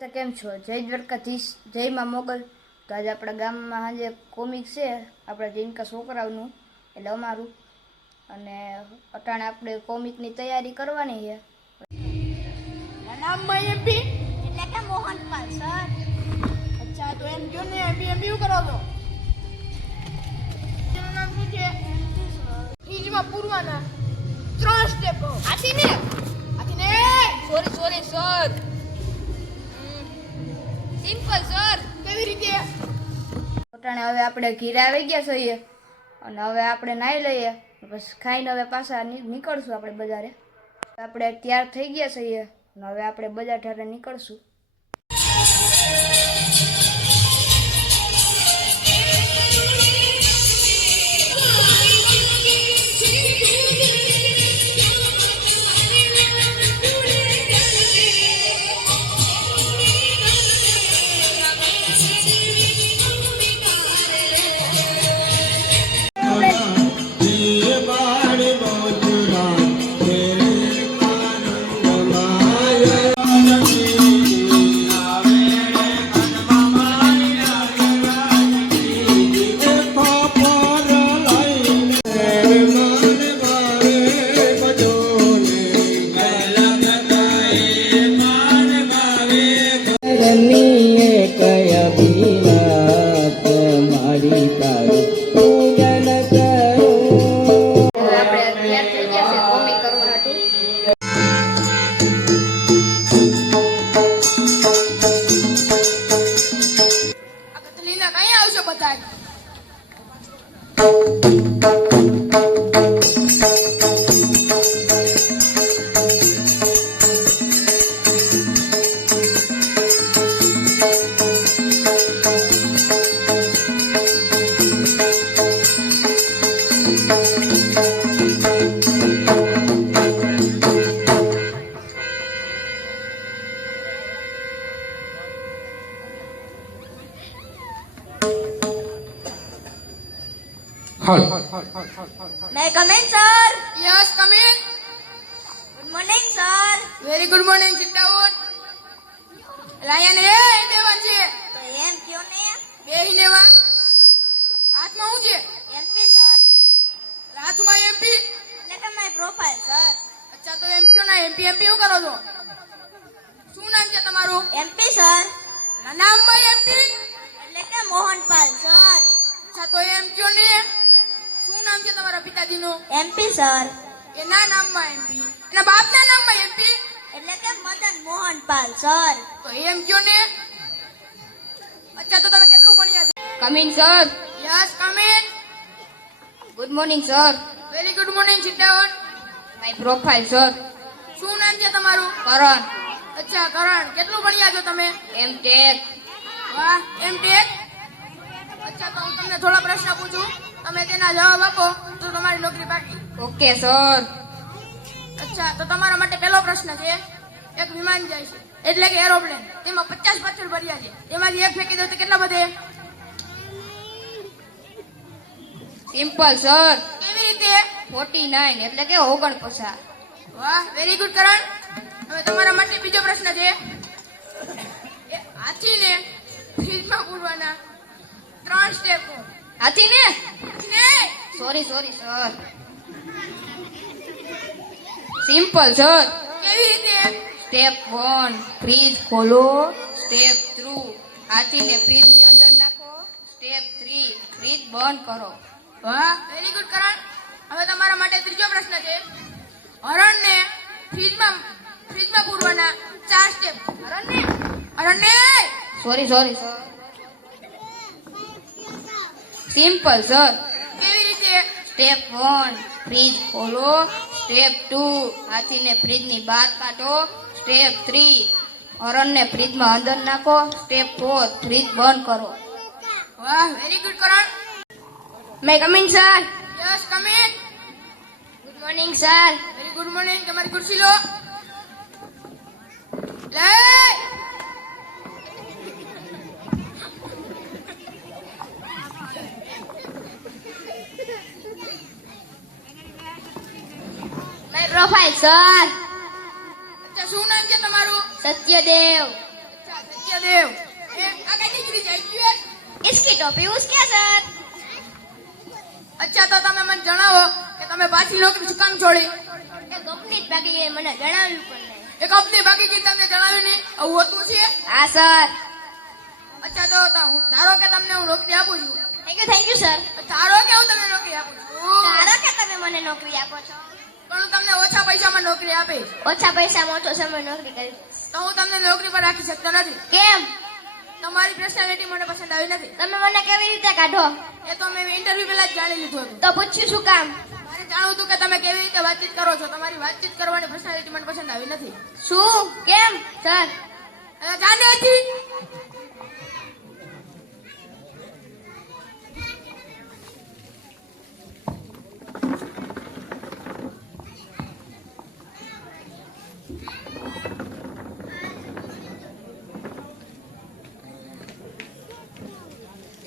તો કેમ છો? જય દ્વારકાધીશ, જય માં મોગલ. તો આજે આપણા ગામમાં આજે કોમિક છે આપણા જીનકા છોકરાઓનું, એટલે અમારું. અને અટાણે આપણે કોમિકની તૈયારી કરવાની છે. નામ એમપી એટલે કે મોહનપાલ સર. અચ્છા, તો એમ જો ને એમપી કરો તો તેનું નામ શું છે? ઈજમાં પૂરવાના 3 સ્ટેપ. આથી ને સોરી સર. Simple sir. કેવી રીતે? અટાણે હવે આપણે ઘીરે આવી ગયા છીએ અને હવે આપણે નાહી લઈએ, બસ ખાઈને હવે પાછા નીકળશું આપણે બજારે. આપણે તૈયાર થઈ ગયા છીએ અને હવે આપણે બજાર ઠારે નીકળશું. May I come in, sir? Yes, come in. Good morning, sir. Very good morning. Sit down. Lion દેવાન છે. તો એમ ક્યો ને? બેહીને વા. હાથમાં શું છે? MP sir. હાથમાં એમપી એટલે કે માય પ્રોફાઇલ સર. અચ્છા, તો એમ ક્યો ના એમપી શું કરો છો? શું નામ છે તમારું? MP sir. નામમાં એમપી એટલે કે મોહનપાલ સર. અચ્છા, તો એમ ક્યો ને શું નામ છે તમારા પિતાજીનું? MP sir. એના નામમાં એમપી, એના બાપના નામમાં એમપી એટલે કે મદન મોહનપાલ સર. તો એમ ક્યો ને. અચ્છા, તો તમે કેટલું ભણ્યા છો? Come in sir. Yes, come in. Good morning sir. Very good morning. Sit down. My profile sir. શું નામ છે તમારું? કરણ. અચ્છા, કરણ. કેટલું ભણ્યા છો તમે? એમટેક. વાહ, એમટેક. અચ્છા, તો હું તમને થોડા પ્રશ્ન પૂછું, તમે તેના જવાબ આપો તો તમારી નોકરી પાકી. Okay sir. અચ્છા, તો તમારા માટે પહેલો પ્રશ્ન છે. એક વિમાન જાય છે એટલે કે એરોપ્લેન, તેમાં 50 પાછળ ભર્યા છે, તેમાંથી એક ફેંકી દો તો કેટલા વધે? Simple sir. કેવી રીતે? 49 એટલે કે 49. વાહ, વેરી ગુડ કરણ. હવે તમારા માટે બીજો પ્રશ્ન છે. એ હાથીને ફ્રીજમાં પૂરવાના 3 સ્ટેપ. હાથીને ને સોરી સર. Simple sir. કેવી રીતે? સ્ટેપ 1 ફ્રીજ ખોલો. સ્ટેપ 2 હાથીને ફ્રીજની અંદર નાખો. સ્ટેપ 3 ફ્રીજ બંધ કરો. વાહ, વેરી ગુડ કરણ. હવે તમારા માટે ત્રીજો પ્રશ્ન છે. હરણને ફ્રીજમાં પૂરવાના 4 સ્ટેપ. હરણને સોરી સર. Simple sir. કેવી રીતે? સ્ટેપ 1 ફ્રીજ ખોલો. સ્ટેપ 2 હાથીને ફ્રીજની બહાર કાઢો. સ્ટેપ 3 હરણને ફ્રીજમાં અંદર નાખો. સ્ટેપ 4 ફ્રીજ બંધ કરો. વાહ, very good Karan. May come in sir. Yes, come in. Good morning sir. Very good morning. તમારી ખુરશી લો. લે પ્રોફાઇલ સર. અચ્છા, શું નામ છે તમારું? સત્યદેવ. અચ્છા, સત્યદેવ એ આ કઈ દીકરી જાય ગયું इसकी टोपी उसके साथ। અચ્છા તો તમે મને જણાવો કે તમે પાછી નોકરી શું કામ છોડી એ કંપની જ બાકી ગઈ, મને જણાવ્યું પણ નહીં. એ કંપની ભાગી ગઈ તમને જણાવ્યું નહીં આવું હોતું છે હા સર. અચ્છા તો ધારો કે તમને હું નોકરી આપું છું થેન્ક યુ સર. ધારો કે હું તમને નોકરી આપું છું ધારો કે તમે મને નોકરી આપો છો, પણ હું તમને ઓછા પૈસામાં નોકરી આપીશ ઓછા પૈસામાં ઓછો સમય નોકરી કરી દઈશ. તો હું તમને નોકરી પર રાખી શકતો નથી કેમ? તમારી પર્સનાલિટી મને પસંદ આવી નથી તમે મને કેવી રીતે કાઢો? એ તો મેં ઇન્ટરવ્યુ પહેલા જ જાણી લીધું હતું તો પૂછ્યું શું કામ? મારે જાણવું હતું કે તમે કેવી રીતે વાતચીત કરો છો તમારી વાતચીત કરવાની પર્સનાલિટી મને પસંદ આવી નથી શું? કેમ સર? જાણે હતી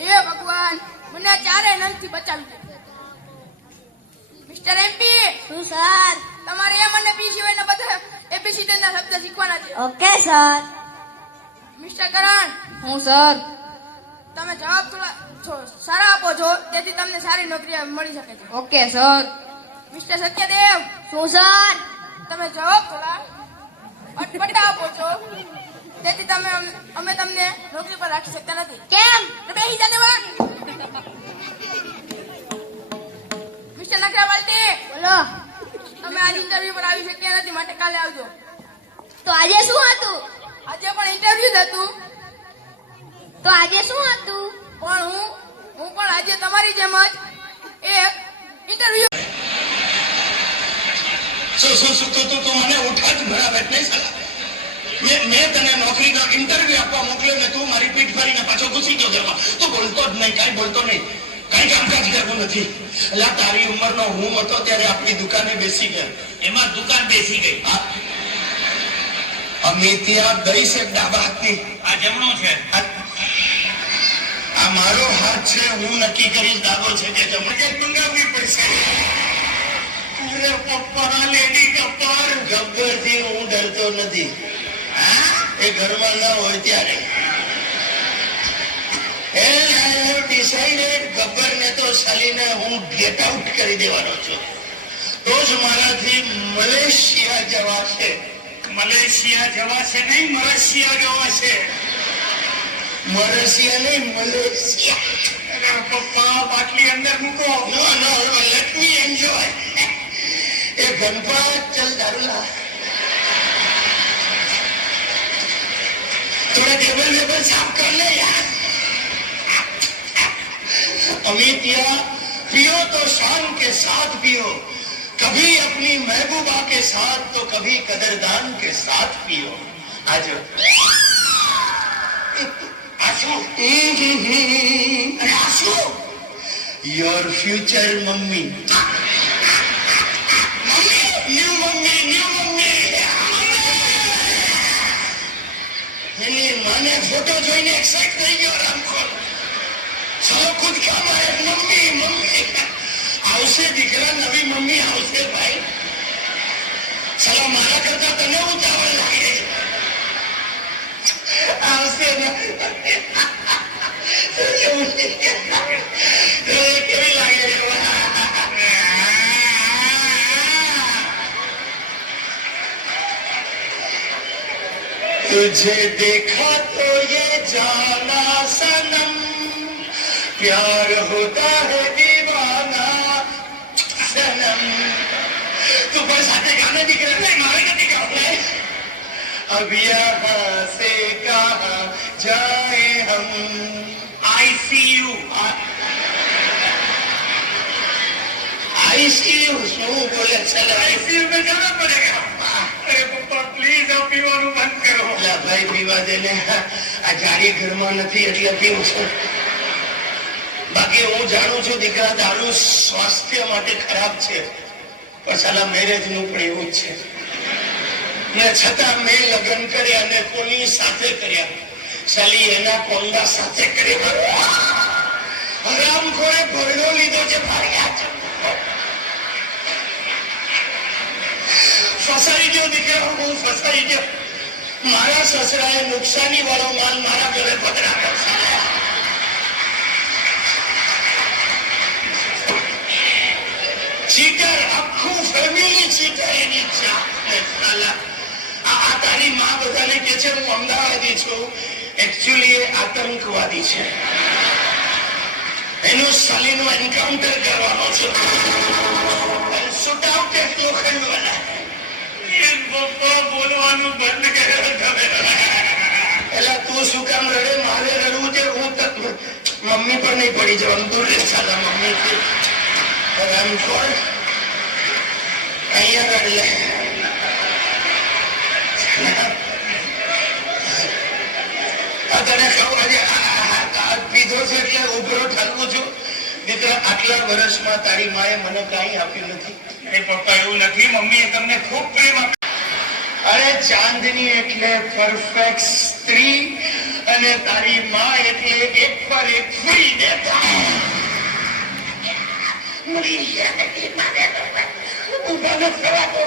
એ ભગવાન મને આ ચારે નંગથી બચાવી મિસ્ટર એમપી શું સર? તમારે એમ અને બી સિવાયના બધા એબીસીડી ના શબ્દ શીખવાના છે ઓકે સર. મિસ્ટર કરણ હું સર. તમે જવાબ થોડા સારા આપો છો તેથી તમને સારી નોકરી મળી શકે છે ઓકે સર. મિસ્ટર સત્યદેવ શું સર? તમે જવાબ થોડા અટપટા આપો છો તેથી અમે તમને નોકરી પર રાખી શકતા નથી કેમ? તો બેસી જાને વા મિસ્ટર નખરાવાલટી બોલો. તમે આજ ઇન્ટરવ્યુ પર આવી શક્યા નથી માટે કાલે આવજો તો આજે શું હતું? આજે પણ ઇન્ટરવ્યુ જ હતું તો આજે શું હતું? પણ હું પણ આજે તમારી જેમ જ એક ઇન્ટરવ્યુ શું તું મને ઉઠા જ બરાબર નહીં સલાહ મેં તને નોકરીનો ઇન્ટરવ્યુ આપવા મોકલ્યો ને તું મારી પીઠ ફરીને પાછો ઘૂસી ગયો ઘરમાં તું બોલતો જ નહીં કાંઈ બોલતો નહીં કાંઈ કામકાજ કરવું નથી એટલે તારી ઉંમરનો હું હતો ત્યારે આપણી દુકાને બેસી ગયા એમાં દુકાન બેસી ગઈ અમે ત્યાં દઈ છે ડાબા હાથની આ જમણો છે આ મારો હાથ છે હું નક્કી કરીશ ડાબો છે કે જમણો કે મંગાવવી પડશે અરે પપ્પા લેડી કપાર ગબ્બરથી હું ડરતો નથી એ ઘરમાં ન હોય ત્યારે ડિસાઇડેડ ગબ્બરને તો સાલીને હું ગેટ આઉટ કરી દેવાનો છું તો જ મારાથી મલેશિયા જવાશે નહીં મરસિયા જવાશે મરસિયા નહીં મલેશિયા અરે પપ્પા બાટલી અંદર મૂકો નો લેટ મી એન્જોય એ ગણપત ચલ દારૂલા थोड़ा टेबल साफ कर ले यार अमितिया पियो तो शान के साथ पियो कभी अपनी महबूबा के साथ तो कभी कदरदान के साथ पियो आज आंसू अरे आंसू your future mummy new mummy माने फोटो જોઈને એક્સાઇટ થઈ ગયો રામખોર ચલો ખુદ કા મારે મમ્મી આવશે દીકરા નવી મમ્મી આવશે ભાઈ ચલો મારા કરતા તને ઉતાવળ લાગે આવશે ને કેવી લાગે तुझे देखा तो ये जाना सनम प्यार होता है दीवाना सनम तू पर साथे गाने दिख रहे हैं मारे का दिखा अब यहाँ से कहाँ जाए हम आई सी यू आईसीयू શું બોલે ચલો આઈસીયુ में जाना पड़ेगा अरे पप्पा प्लीज आप પીવાનું બંધ કરો લા ભાઈ પીવા દે ને આ જાડી ઘરમાં નથી એટલે પીવું છું બાકી હું જાણું છું દીકરા દારૂ સ્વાસ્થ્ય માટે ખરાબ છે પણ સાલા મેરેજ નું પણ એવું જ છે ને છતાં મેં લગ્ન કર્યા અને કોની સાથે કર્યા સાલી એના કોંડા સાથે કર્યા હરામ ખોરે ભરડો લીધો છે ભાગ્યા છે ફસાઈ ગયો દીકરા હું ફસાઈ ગયો મારા સસરાએ નુકસાની વાળો માલ મારા ઘરે પધરાવ્યો છે. ચીટર, આખું ફેમિલી ચીટર એની આ તારી માં બધાને કે છે હું અમદાવાદી છું, એકચ્યુઅલી એ આતંકવાદી છે. એનું સાલીનો એન્કાઉન્ટર કરવાનો છે. સુટાવ કે લોખંડ વાળા પપ્પા બોલવાનું બંધ કર્યો તમે. એટલે તું શું કામ રડે? મારે રડવું છે. હું મમ્મી પર નહીં પડી જવાનું. દૂર રે સાલા મમ્મી એમ કોણ અહીંયા રડ લે. તને કહું આજે પીધો છે એટલે ઉભરો ઠરવું છું. દીકરા આટલા વર્ષમાં તારી માએ મને કાંઈ આપ્યું નથી. પપ્પા એવું નથી, મમ્મીએ તમને ખૂબ પ્રેમ આપ્યો. અરે ચાંદની એટલે પરફેક્ટ સ્ત્રી અને તારી માં એટલે એક પર એક ફ્રી દેતા. મળી ગયા નથી મારે ઉભા ન થવાતો.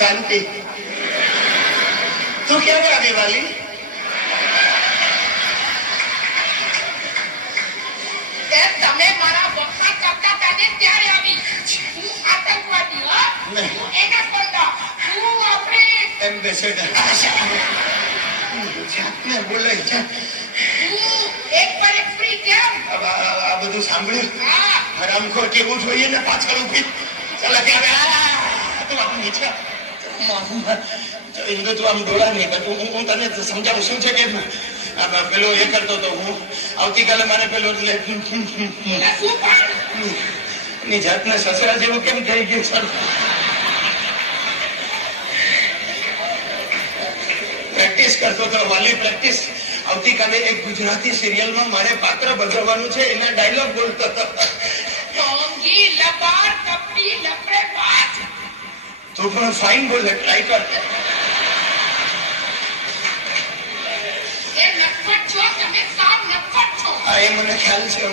શાંતિ. તું ક્યારે આવી વાલી? તમે મારા વખાણ કરતા હતા ને ત્યારે આવી. હું આતંકવાદી હા, હું એના કરતા હું આપણે એમ્બેસેડર જાતને બોલાય છે. હું એક પર એક ફ્રી કેમ? આ બધું સાંભળ્યું? હા, હરામખોર કેવું જોઈએ ને પાછળ ઉભી. ચાલ ત્યાં તું આમ નીચે ઇન્દુ તું આમ ડોળા નહીં કર. હું તને સમજાવું શું છે કે પેલો એ કરતો હતો હું. આવતીકાલે મારે પેલો ની જાતને સસરા જેવું કેમ થઈ ગયું સર? પ્રેક્ટિસ કરતો હતો વાલી, પ્રેક્ટિસ. આવતીકાલે એક ગુજરાતી સિરિયલમાં મારે પાત્ર ભજવવાનું છે, એના ડાયલોગ બોલતો હતો. ઢોંગી, લબાડ, કપટી, લફડેબાજ. તું પણ ફાઇન બોલે, ટ્રાય કર. એ નફટ છો, તમે સાવ નફટ છો. હા એ મને ખ્યાલ છે.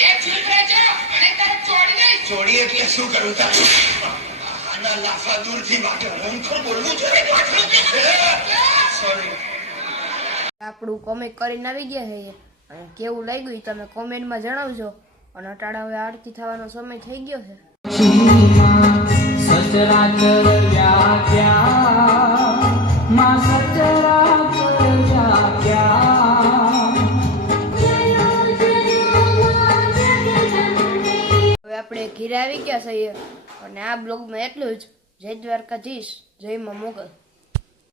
એ ચૂપ રહેજો અને તરફ ચોડી ગઈ. ચોરી એટલે શું કરું તારે? આના લાફા દૂરથી વાગે. હરમખોર બોલવું છે. સોરી. આપણું કોમેન્ટ કરીને આવી ગયા છે અને કેવું લાગ્યું એ તમે કોમેન્ટમાં જણાવજો. અને અટાણા હવે આરતી થવાનો સમય થઈ ગયો છે. સચરાચર વ્યાખ્યા માં સચરાચર વ્યાખ્યા. હવે આપણે ઘીરે આવી ગયા છીએ અને આ બ્લોગમાં એટલું જ. જય દ્વારકાધીશ, જય માં મોગલ.